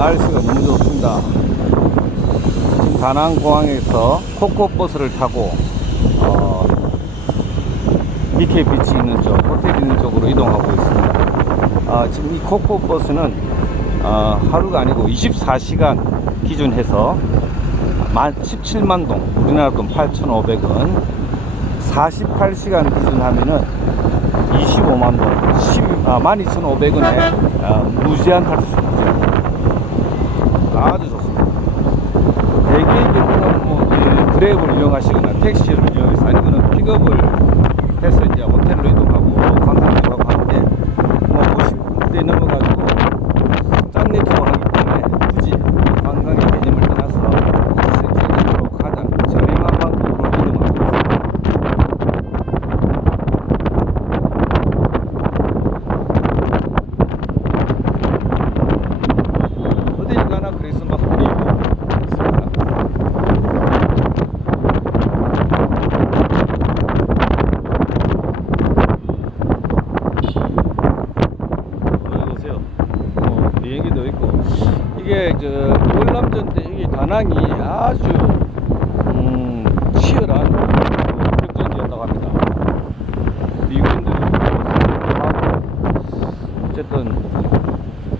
날씨가 너무 좋습니다. 지금 다낭공항에서 코코버스를 타고 어, 미케 비치 있는 쪽, 호텔 있는 쪽으로 이동하고 있습니다. 아, 지금 이 코코버스는 어, 하루가 아니고 24시간 기준해서 만 17만 동, 우리나라 돈 8,500원, 48시간 기준하면은 25만 동, 10, 아, 12,500원에 아, 무제한 탈수 있습니다. 아주 좋습니다. 대개의 경우는 뭐 이 그랩을 이용하시거나 택시를 이용해서 아니면 픽업을 해서 이제 호텔로 이동하고 관광을 하고 하는데 뭐 50대 넘어가지고 짠 네트워크 하기 때문에 굳이 관광의 개념을 떠나서 실질적으로 가장 저렴한 방법으로 이동하고 있습니다. 어딜 가나 크리스마스 분위기고 있습니다. 어디 보세요. 뭐 비행기도 있고 이게 저 월남전 때 이게 다낭이 아주 음, 치열한 그 격전지였다고 합니다. 미군들이 어쨌든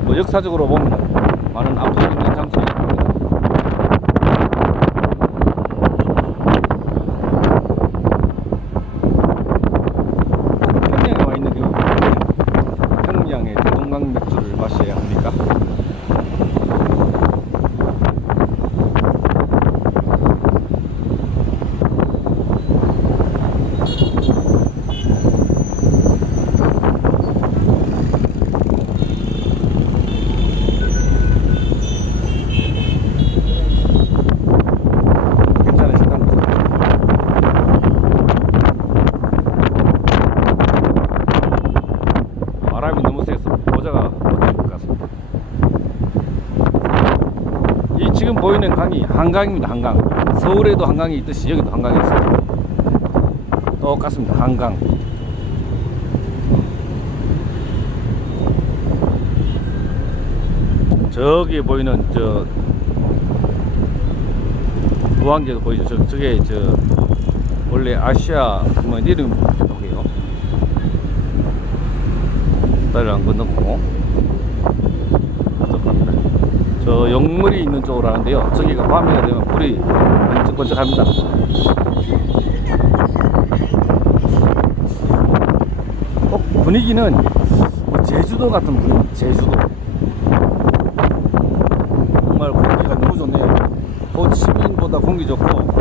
뭐 역사적으로 보면 많은 압도 있는 장소이긴 합니다. 평양에 와 있는 그 평양의 대동강 맥주를 마셔야 합니까? 괜찮으실까요? 바람이 너무 세서 모자가 못될 것 같습니다. 이 지금 보이는 강이 한강입니다. 한강. 서울에도 한강이 있듯이 여기도 한강이 있습니다. 똑같습니다. 한강. 저기 보이는 저 무한계도 보이죠. 저, 저게 저 원래 아시아 뭐 이름 뭐게요? 다리를 안 건너고. 저 용물이 있는 쪽으로 하는데요. 저기가 밤이가 되면 불이 번쩍번쩍합니다. 꼭 분위기는 제주도 같은 분위기, 제주도. 정말 공기가 너무 좋네요. 호치민보다 공기 좋고